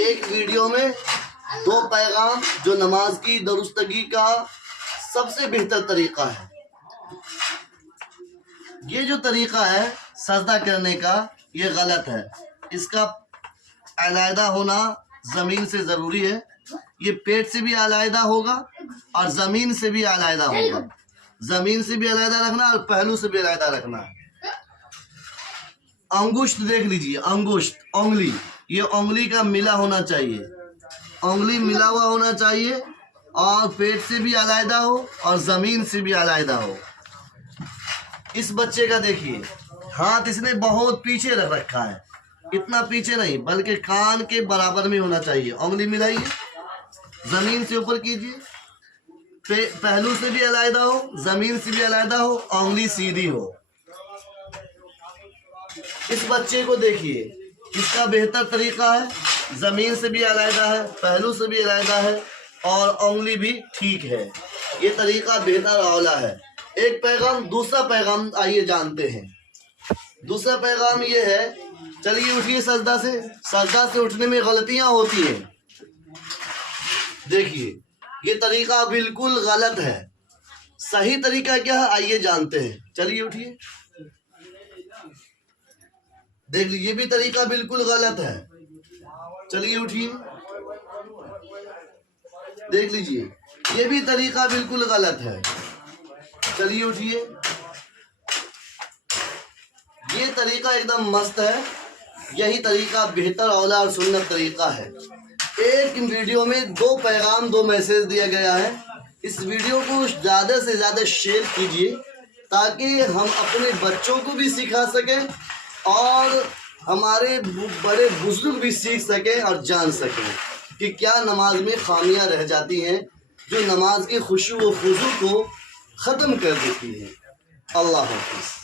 एक वीडियो में दो पैगाम जो नमाज की दुरुस्तगी का सबसे बेहतर तरीका है। ये जो तरीका है सजदा करने का, ये गलत है। इसका अलहदा होना ज़मीन से ज़रूरी है। ये पेट से भी अलहदा होगा और ज़मीन से भी अलहदा होगा। ज़मीन से भी अलहदा रखना और पहलू से भी अलहदा रखना। अंगुष्ठ देख लीजिए, अंगुष्ठ, उंगली, ये उंगली का मिला होना चाहिए। उंगली मिला हुआ होना चाहिए और पेट से भी अलहदा हो और ज़मीन से भी अलहदा हो। इस बच्चे का देखिए, हाथ इसने बहुत पीछे रख रखा है। इतना पीछे नहीं बल्कि कान के बराबर में होना चाहिए। उंगली मिलाइए, ज़मीन से ऊपर कीजिए, पहलू से भी अलहदा हो, ज़मीन से भी अलहदा हो, उंगली सीधी हो। इस बच्चे को देखिए, इसका बेहतर तरीका है, ज़मीन से भी अलहदा है, पहलू से भी अलहदा है और उंगली भी ठीक है। ये तरीका बेहतर औला है। एक पैगाम, दूसरा पैगाम आइए जानते हैं। दूसरा पैगाम ये है, चलिए उठिए सजदा से। सजदा से उठने में गलतियां होती हैं। देखिए, ये तरीका बिल्कुल गलत है। सही तरीका क्या है आइए जानते हैं। चलिए उठिए, देख लीजिए, ये भी तरीका बिल्कुल गलत है। चलिए उठिए, देख लीजिए, ये भी तरीका बिल्कुल गलत है। चलिए उठिए, ये तरीका एकदम मस्त है। यही तरीका बेहतर औला और सुन्नत तरीका है। एक वीडियो में दो पैगाम, दो मैसेज दिया गया है। इस वीडियो को ज़्यादा से ज़्यादा शेयर कीजिए ताकि हम अपने बच्चों को भी सिखा सकें और हमारे बड़े बुजुर्ग भी सीख सकें और जान सकें कि क्या नमाज में खामियां रह जाती हैं जो नमाज की खुशू व खुशू को ख़त्म कर देती है। अल्लाह हाफ़िज़।